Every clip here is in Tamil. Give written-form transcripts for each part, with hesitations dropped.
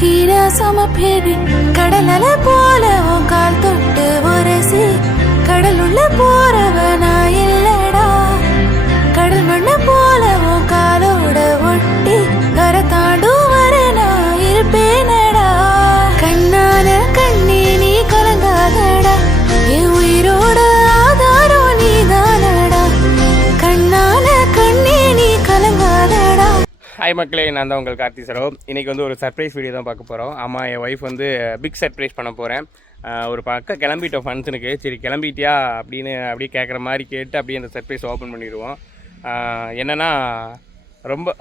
கீரா சம பேபி கடலல போல உன் கால் தொட்டு உரசி கடலுள்ள போறவனா இல்லடா கடல் மண்ண போல உன் காலோட ஒட்டி கரை தாண்டும் வர நான் இருப்பேனடா கண்ணான கண்ணே நீ கலங்காதடா என் உயிரோட ஆதாரம் நீதானடா கண்ணான கண்ணே நீ கலங்காதடா. ஹாய் மக்களே, நான் தான் உங்கள் கார்த்தி சரோ. இன்றைக்கி வந்து ஒரு சர்ப்ரைஸ் வீடியோ தான் பார்க்க போகிறோம். ஆமாம், என் ஒய்ஃப் வந்து பிக் சர்ப்ரைஸ் பண்ண போகிறேன். ஒரு பக்கம் கிளம்பிட்டோம் ஃபங்க்ஷனுக்கு. சரி கிளம்பிட்டியா அப்படின்னு அப்படியே கேட்குற மாதிரி கேட்டு அப்படியே அந்த சர்ப்ரைஸ் ஓப்பன் பண்ணிடுவோம். என்னென்னா ரொம்ப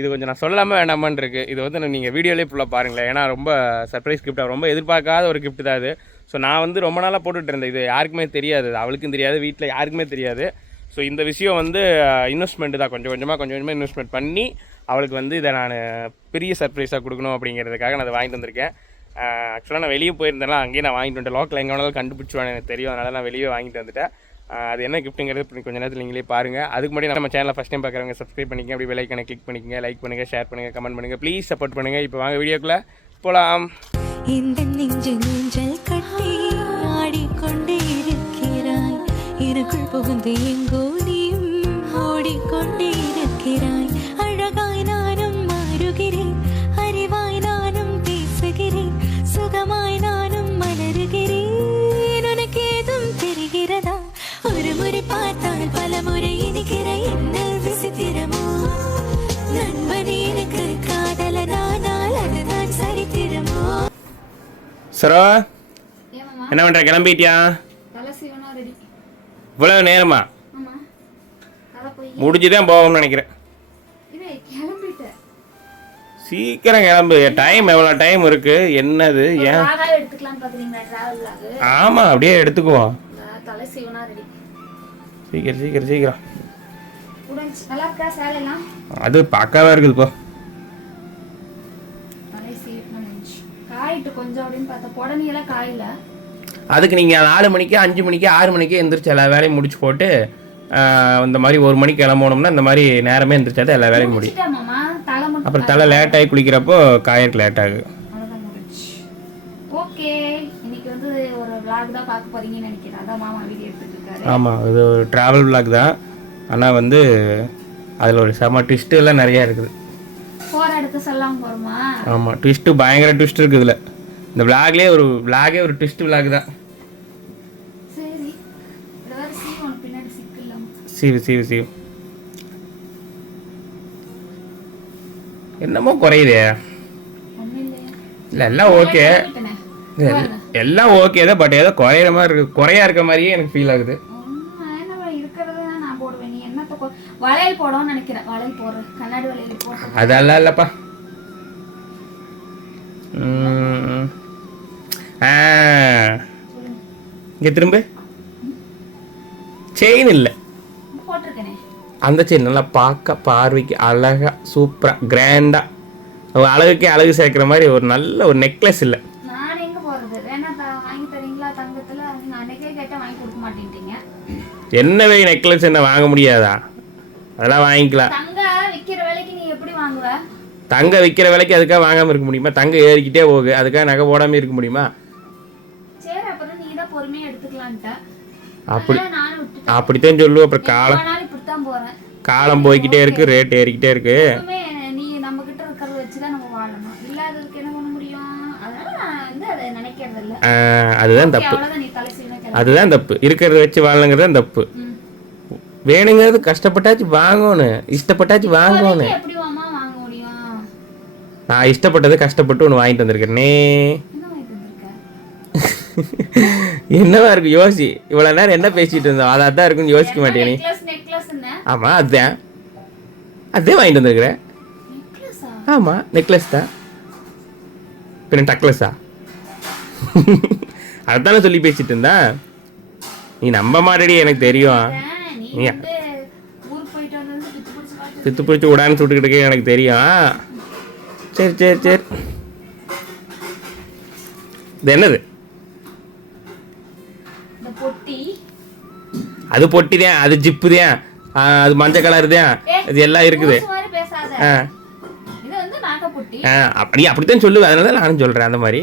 இது கொஞ்சம் நான் சொல்லாமல் வேண்டாமான்னு இருக்குது. இது வந்து நீங்கள் வீடியோலேயே ஃபுல்லாக பாருங்களேன். ஏன்னா ரொம்ப சர்ப்ரைஸ் கிஃப்ட்டாக ரொம்ப எதிர்பார்க்காத ஒரு கிஃப்ட் தான் அது. ஸோ நான் வந்து ரொம்ப நாளாக போட்டுகிட்டு இருந்தேன். இது யாருக்குமே தெரியாது, அவளுக்கும் தெரியாது, வீட்டில் யாருக்குமே தெரியாது. ஸோ இந்த விஷயம் வந்து இன்வெஸ்ட்மெண்ட்டு தான். கொஞ்சம் கொஞ்சமாக இன்வெஸ்ட்மெண்ட் பண்ணி அவளுக்கு வந்து இதை நான் பெரிய சர்ப்ரைஸாக கொடுக்கணும் அப்படிங்கிறதுக்காக நான் அதை வாங்கிட்டு வந்திருக்கேன். ஆக்சுவலாக நான் வெளியே போயிருந்தேன்னா அங்கேயே நான் வாங்கிட்டு வந்துட்டேன். லோக்கல் எங்கே வேணாலும் கண்டுபிடிச்சுவானு எனக்கு தெரியும். அதனால் நான் வெளியே வாங்கிட்டு வந்துட்டேன். அது என்ன கிஃப்ட்டுங்கிறது கொஞ்சம் நேரத்தில் நீங்களே பாருங்கள். அதுக்கு முன்னாடி நம்ம சேனலில் ஃபஸ்ட் டைம் பார்க்குறவங்க சப்ஸ்கிரைப் பண்ணிக்கங்க, அப்படி பெல் ஐக்கானை கிளிக் பண்ணிக்கங்க, லைக் பண்ணுங்கள், ஷேர் பண்ணுங்கள், கமெண்ட் பண்ணுங்கள், ப்ளீஸ் சப்போர்ட் பண்ணுங்கள். இப்போ வாங்க வீடியோக்குள்ளே போகலாம். இந்த நெஞ்சல் கட்டி ஆடிக்கொண்டே இருக்கிறாய், எனக்குள் புகுந்து எங்கோ நீயும் ஓடிக்கொண்டே இருக்கிறாய். அழகாய் நானும் மாறுகிறேன், அறிவாய் நானும் பேசுகிறேன், சுகமாய் நானும் மலருகிறேன். உனக்கு ஏதும் தெரிகிறதா? ஒரு முறை பார்த்தால் பல முறை இனிக்கிற என்ன விசித்திரமோ நண்பனே, எனக்கு காதலனானால் அதுதான் சரித்திரமோ. சரோ, என்ன பண்ணுற? கிளம்பிட்டியா? இவ்வளோ நேரமா? முடிஞ்சுதான் போவோம்னு நினைக்கிறேன். சீக்கிரம் கிளம்பு. டைம் எவ்வளோ டைம் இருக்கு? என்னது ஏன்? ஆமாம், அப்படியே எடுத்துக்குவோம். சீக்கிரம் சீக்கிரம் சீக்கிரம். அது பக்காவா இருக்குது. இப்போ அதுக்கு நீங்கள் 4 மணிக்கு 5 மணிக்கு 6 மணிக்கு எந்திரிச்சு எல்லா வேலையும் முடிச்சு போட்டு இந்த மாதிரி 1 மணிக்கு கிளம்பணும்னா இந்த மாதிரி நேரமே எந்திரிச்சாதான் எல்லா வேலையும் முடியும். அப்புறம் தலை லேட்டாகி குளிக்கிறப்போ காயருக்கு லேட் ஆகுது. ஆமாம், இது ஒரு ட்ராவல் விளாக் தான். ஆனால் வந்து அதில் ஒரு செம ட்விஸ்ட்டு எல்லாம் நிறையா இருக்குது. ஆமாம், ட்விஸ்ட்டு பயங்கர ட்விஸ்ட் இருக்குது இதில். இந்த விளாக்லேயே ஒரு ட்விஸ்ட் விளாக் தான். சீவு என்னமோ குறையுதே. இல்லை எல்லாம் ஓகே, எல்லாம் ஓகே தான். பட் ஏதோ குறையிற மாதிரி இருக்கு, குறையா இருக்க மாதிரியே எனக்கு ஃபீல் ஆகுது. அதெல்லாம் இல்லப்பா. இங்க திரும்ப செயின் இல்லை. அந்த செயின் நல்லா பார்க்க பார்வைக்கு அழகா சூப்பரா கிராண்டா அழகுக்கே அழகு சேர்க்கிற மாதிரி ஒரு நல்ல ஒரு நெக்லஸ் இல்லை. என்னவே நெக்லஸ் என்ன வாங்க முடியாதா? அதெல்லாம் வாங்கிக்கலாம். தங்க விற்கிற விலைக்கு அதுக்காக வாங்காம இருக்க முடியுமா? தங்க ஏறிக்கிட்டே போகுது, அதுக்காக நகை போடாம இருக்க முடியுமா? அப்படித்தான் சொல்லுவோம். அப்புறம் காலம் போய்கிட்டே இருக்கு, ரேட் ஏறிக்கிட்டே இருக்கு. அதுதான் தப்பு. இருக்கிறத வச்சு வாழணுங்கிறது தான் தப்பு. வேணுங்கிறது கஷ்டப்பட்டாச்சு வாங்கணும், இஷ்டப்பட்டாச்சு வாங்கணும். நான் இஷ்டப்பட்டது கஷ்டப்பட்டு ஒன்று வாங்கிட்டு வந்திருக்கேனே. என்னவா இருக்கு யோசி. இவ்வளவு நேரம் என்ன பேசிட்டு இருந்தோம்? அதான் இருக்குன்னு யோசிக்க மாட்டேன் நீ. ஆமா, அதுதான் வாங்கிட்டு வந்திருக்கிறேன். ஆமா, நெக்லஸ் தான். பின்ன டக்லஸா? அதானே சொல்லி பேசிட்டு இருந்தா. நீ நம்ப மாட்டேடி, எனக்கு தெரியும். நீ பித்து பிடிச்சி விடான்னு சுட்டுக்கிட்டு எனக்கு தெரியும். சரி சரி சரி. இது என்னது? அது பொட்டி தான், அது ஜிப்பு தான், அது மஞ்சள் கலர் தான், இது எல்லாம் இருக்குது. அப்படி அப்படித்தான் சொல்லுவேன், அதனால தான் நானும் சொல்கிறேன் அந்த மாதிரி.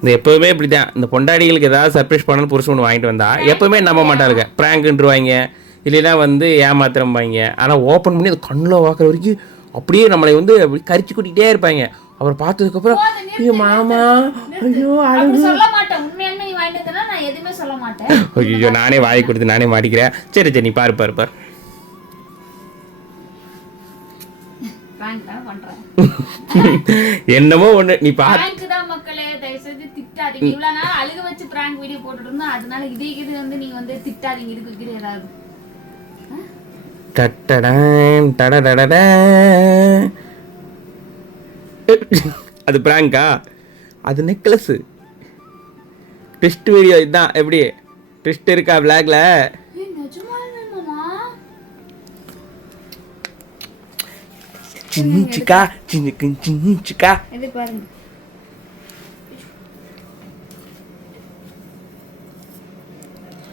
இந்த எப்போவுமே இப்படி தான், இந்த பொண்டாடிகளுக்கு ஏதாவது சர்ப்ரைஸ் பண்ணணும்னு புருஷன் ஒன்று வாங்கிட்டு வந்தா எப்போவுமே நம்ப மாட்டாளுங்க, ப்ராங்க்ன்றுவாங்க, இல்லைன்னா வந்து ஏமாத்திரம்பாங்க. ஆனால் ஓப்பன் பண்ணி அது கண்ணில் பார்க்குற வரைக்கும் அப்படியே நம்மளை வந்து அப்படி கரிச்சு கூட்டிகிட்டே இருப்பாங்க. அவர் பார்த்ததுக்கப்புறம் ஐயோ மாமா ஐயோ அழகு சொல்ல மாட்டேன். உண்மையாலுமே நீ வாங்கிட்டு வந்தா நான் எதுவுமே சொல்ல மாட்டேன். ஐயோ நானே வாய் கொடுத்து நானே மாட்டிக்கிறேன். சரி சரி நீ பாரு பாரு பாரு. பிராங்க் தான் பண்றேன். என்னமோ ஒண்ணு நீ பாரு. பிராங்க் தான் மக்களே, தயவு செஞ்சு திட்டாதீங்க. இவ்வளவு நாள் அழுக வச்சு பிராங்க் வீடியோ போட்டுட்டு இருந்தா, அதனால இது வந்து நீங்க வந்து திட்டாதீங்க. இதுக்கு ஏதாவது டட்டடன் டடடடட. அது பிராங்கா? அது நெக்லஸ். ட்விஸ்ட் வீடியோ இதுதான். எப்படி ட்விஸ்ட் இருக்கா பிளாக்ல? சின்னிச்சிக்கா சின்னிக்கு சின்னிச்சிக்கா. இது பாருங்க.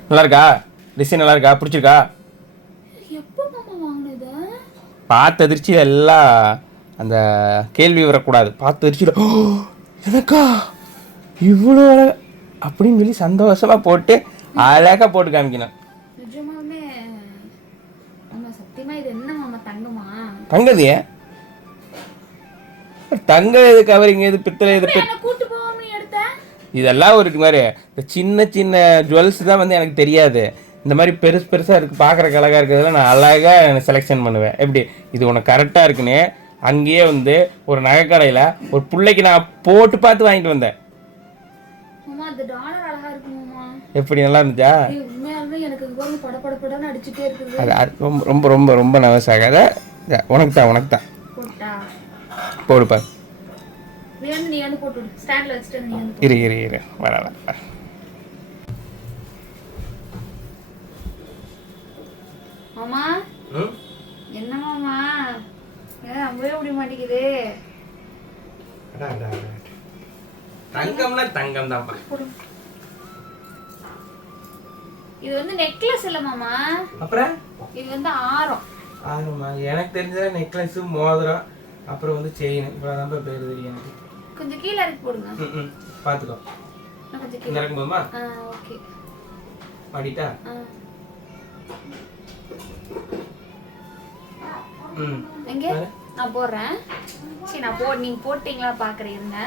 நல்லா இருக்கா? டிசைன் நல்லா இருக்கா? பிடிச்சிருக்கா? எப்போ மாமா வாங்குனது? பார்த்த அதிர்ச்சியில் எல்லாம் அந்த கேள்வி வரக்கூடாது. பார்த்த அதிர்ச்சியில் எனக்கா இவ்வளோ அப்படின்னு சொல்லி சந்தோஷமாக போட்டு அழகாக போட்டு காமிக்கணும். நிஜமாவே மாமா சத்தியமா இது என்ன மாமா, தங்கமா? தங்கது தங்க இது கவரிங் இது பித்தளை இது கூட்டு போகாம எடுத்த இதெல்லாம் ஒரு மாதிரி இந்த சின்ன சின்ன ஜுவல்ஸ் தான் வந்து எனக்கு தெரியாது. இந்த மாதிரி பெருசு பெருசாக இருக்குது, பார்க்குறக்கு அழகாக இருக்கிறதுல நான் அழகாக செலெக்ஷன் பண்ணுவேன். எப்படி இது உனக்கு கரெக்டாக இருக்குன்னு அங்கேயே வந்து ஒரு நகைக்கடையில் ஒரு பிள்ளைக்கு நான் போட்டு பார்த்து வாங்கிட்டு வந்தேன். மாமா அந்த டாலர் அழகா இருக்கு மாமா. எப்படி நல்லா இருந்துச்சா? உண்மையாலுமே எனக்கு இது படபடன்னு அடிச்சுட்டே இருக்குது. அது ரொம்ப ரொம்ப ரொம்ப ரொம்ப நர்வஸ் ஆகாத. உனக்கு தான் போட்டா போடுப்பா. நீ வந்து போட்டு விடு. ஸ்டாண்ட்ல வச்சிட்டு நீ வந்து இரு வர. மாமா என்ன மாமா நம்பவே முடிய மாட்டேங்குது. தங்கம்னா தங்கம் தான். இது வந்து நெக்லஸ் இல்ல மாமா, அப்புறம் இது வந்து ஆரம். ஆரமா எனக்கு தெரிஞ்சத நெக்லஸ் மோதிரம் அப்புறம் வந்து செயின் இவ்வளவுதான் பேர் தெரியும் எனக்கு. கொஞ்சம் கீழ இறக்கி போடுங்க. பாத்துக்கோ. கொஞ்சம் கீழ இறக்கும் போதுமா? ஓகே மாட்டிட்டா? எங்க நான் போடுறேன். சரி நான் நீங்க போட்டீங்களா பாக்குறேன் இருங்க.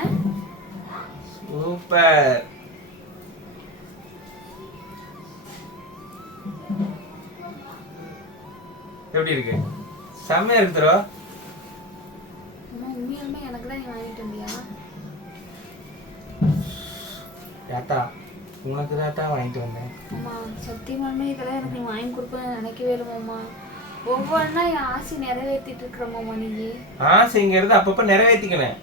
சூப்பர். எப்படி இருக்கு? செம்மையா இருக்கு தரோ. உண்மையாலுமே எனக்கு தான் நீ வாங்கிட்டு வந்தியா? ஏட்டா உனக்கு தாட்டா வாங்கிட்டு வந்தேன். அம்மா சத்தியமாலுமே இதெல்லாம் எனக்கு நீ வாங்கி கொடுப்பேன்னு நினைக்கவே இல்லை மாமா. ஒவ்வொன்றா என் ஆசை நிறைவேற்றிட்டு இருக்கிற மாமா. நீங்க ஆசைங்கிறது அப்பப்ப நிறைவேற்றிக்கணும்.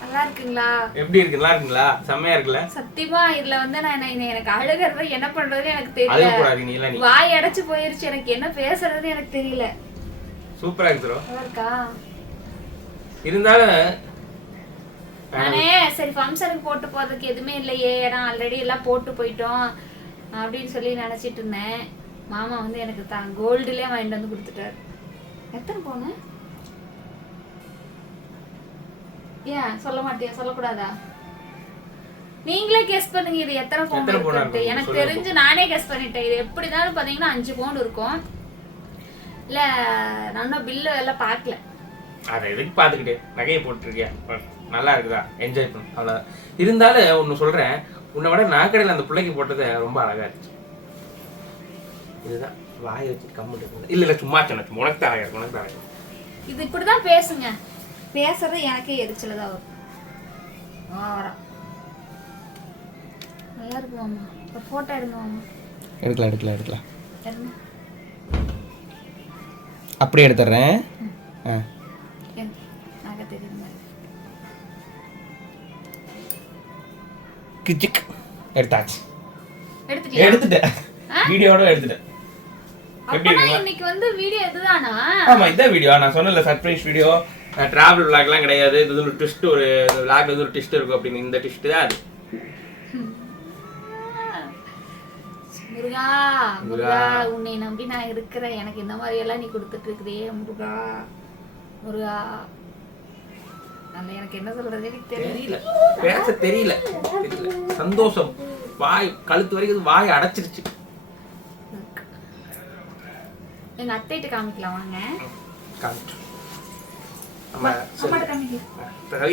நல்லா இருக்குங்களா? எப்படி இருக்கு? நல்லா இருக்குங்களா? செம்மையா இருக்குல்ல? சத்தியமா இதுல வந்து நான் எனக்கு அழுகிறது என்ன பண்றதுன்னு எனக்கு தெரியல. வாய் அடைச்சு போயிருச்சு. எனக்கு என்ன பேசுறதுன்னு எனக்கு தெரியல. சூப்பரா இருக்கு ப்ரோ. நல்லா இருக்கா? இருந்தாலும் நானே சரி ஃபங்க்ஷனுக்கு போட்டு போறதுக்கு எதுவுமே இல்லையே, ஏன்னா ஆல்ரெடி எல்லாம் போட்டு போயிட்டோம் அப்படின்னு சொல்லி நினைச்சிட்டு இருந்தேன். மாமா வந்து எனக்கு தான் கோல்டுலயே வாங்கிட்டு வந்து கொடுத்துட்டாரு. எத்தனை போன? ஏன் சொல்ல மாட்டியா? சொல்லக்கூடாதா? நீங்களே கெஸ் பண்ணுங்க இது எத்தனை பவுன் இருக்கு. எனக்கு தெரிஞ்சு நானே கெஸ் பண்ணிட்டேன். இது எப்படிதான் பாத்தீங்கன்னா 5 பவுன் இருக்கும். இல்ல நான் பில்லு எல்லாம் பார்க்கல. அதை எதுக்கு பார்த்துக்கிட்டு நகையை போட்டுருக்கியா? நல்லா இருக்குதா? என்ஜாய் பண்ணு அவ்வளோ. இருந்தாலும் ஒன்று சொல்கிறேன், உன்னை விட நாக்கடையில் அந்த பிள்ளைக்கு போட்டது ரொம்ப அழகாக இருந்துச்சு. இதுதான் வாயை வச்சு கம்மிட்டு இல்லை சும்மா சொன்ன உனக்கு தான் அழகாக உனக்கு தான் அழகாக. இது இப்படிதான் பேசுங்க. பேசுறது எனக்கே எரிச்சல தான் வரும். நல்லா இருக்கு மாமா. ஒரு போட்டோ எடுங்க மாமா. எடுக்கலாம் அப்படியே எடுத்துடுறேன். கிச்சிக் எடுத்தாச்சு. எடுத்துட்டேன். வீடியோட எடுத்துட்டேன். இன்னைக்கு வந்து வீடியோ இதுதானா? ஆமா இதான் வீடியோ. நான் சொன்னல சர்ப்ரைஸ் வீடியோ. டிராவல் விளாக்லாம் கிடையாது. இது ஒரு ட்விஸ்ட், ஒரு விளாக் வந்து ஒரு ட்விஸ்ட் இருக்கும் அப்படின்னு. இந்த ட்விஸ்ட் தான் அது. முருகா முருகா உன்னை நம்பி நான் இருக்கிறேன், எனக்கு இந்த மாதிரி எல்லாம் நீ கொடுத்துட்டு இருக்கிறியே முருகா முருகா. அந்த எனக்கு என்ன சொல்றது எனக்கு தெரியல, பேச தெரியல. சந்தோஷம் வாய் கழுத்து வரைக்கும் வாய் அடைச்சிருச்சு. எங்க அத்தைகிட்ட காமிக்கலாம் வாங்க.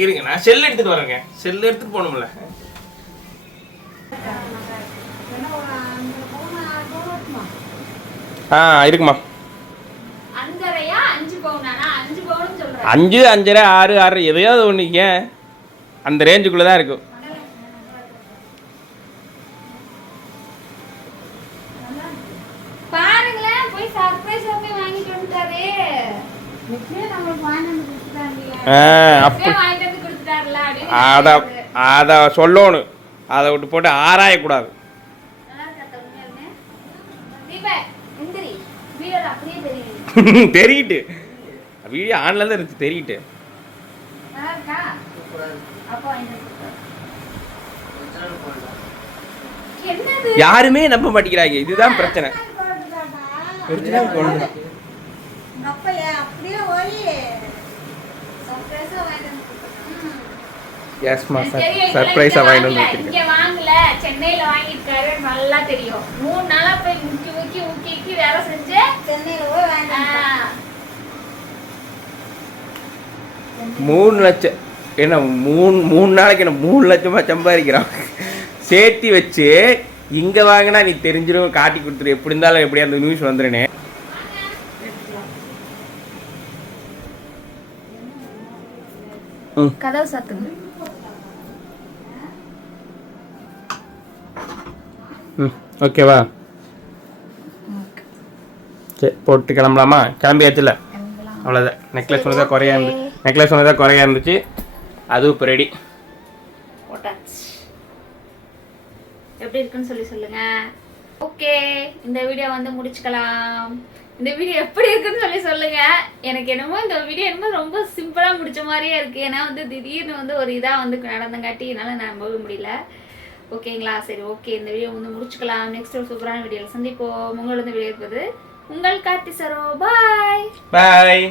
இருங்க நான் செல் எடுத்துட்டு வரேங்க. செல் எடுத்துட்டு போகணும்ல. இருக்குமா 5 பவுனா? 5 பவுன் சொல்றேன். 5, 5.5, 6, 6 எதையாவது ஒன்று. ஏன் அந்த ரேஞ்சுக்குள்ளே தான் இருக்கும். பாருங்களேன், போய் சர்ப்ரைஸ் போய் வாங்கிட்டு வந்துட்டாரே. எப்படியே நமக்கு வாங்கிட்டு கொடுத்துட்டாங்க. அப்படி வாங்கிட்டு வந்து கொடுத்துட்டாருல அப்படின்னு அதை சொல்லணும். அதை விட்டு போட்டு ஆராயக்கூடாது. தெரியிட்டு வீடியோ ஆன்ல தான் இருந்துச்சு. தெரியிட்டு யாருமே நம்ப மாட்டேங்கிறாங்க. இதுதான் பிரச்சனை. சர்ப்ரைஸா வாங்கிட்டு வந்து இங்க வாங்கல, சென்னையில வாங்கிட்டாரு நல்லா தெரியும். 3 நாளா போய் ஊக்கி வேலை செஞ்சு சென்னையில போய் வாங்கிட்டாங்க. 3 லட்சம் என்ன 3 நாளைக்கு என்ன 3 லட்சமா சம்பாதிக்கிறான். சேர்த்தி வச்சு இங்க வாங்கினா நீ தெரிஞ்சிடும், காட்டி கொடுத்துரு. எப்படி இருந்தாலும் எப்படியா அந்த நியூஸ் வந்துடுனே. கதவு சாத்துங்க. ஓகேவா? சரி போட்டு கிளம்பலாமா? கிளம்பியாச்சுல, அவ்வளோதான். நெக்லஸ் ஒன்று தான் குறையா இருந்துச்சு. அதுவும் இப்போ ரெடி. எப்படி இருக்குன்னு சொல்லுங்க. ஓகே, இந்த வீடியோ வந்து முடிச்சுக்கலாம். இந்த வீடியோ எப்படி இருக்குன்னு சொல்லுங்க. எனக்கு என்னமோ இந்த வீடியோ என்னமோ ரொம்ப சிம்பிளா முடிச்ச மாதிரியே இருக்கு. ஏன்னா வந்து திடீர்னு வந்து ஒரு இதா வந்து நடந்தங்காட்டி என்னால் நம்பவே முடியல. ஓகேங்களா? சரி ஓகே, இந்த வீடியோ வந்து முடிச்சுக்கலாம். நெக்ஸ்ட் ஒரு சூப்பரான வீடியோவில் சந்திப்போம். உங்களோட வீடியோ இருப்பது உங்கள் கார்த்தி சரோ. பாய்.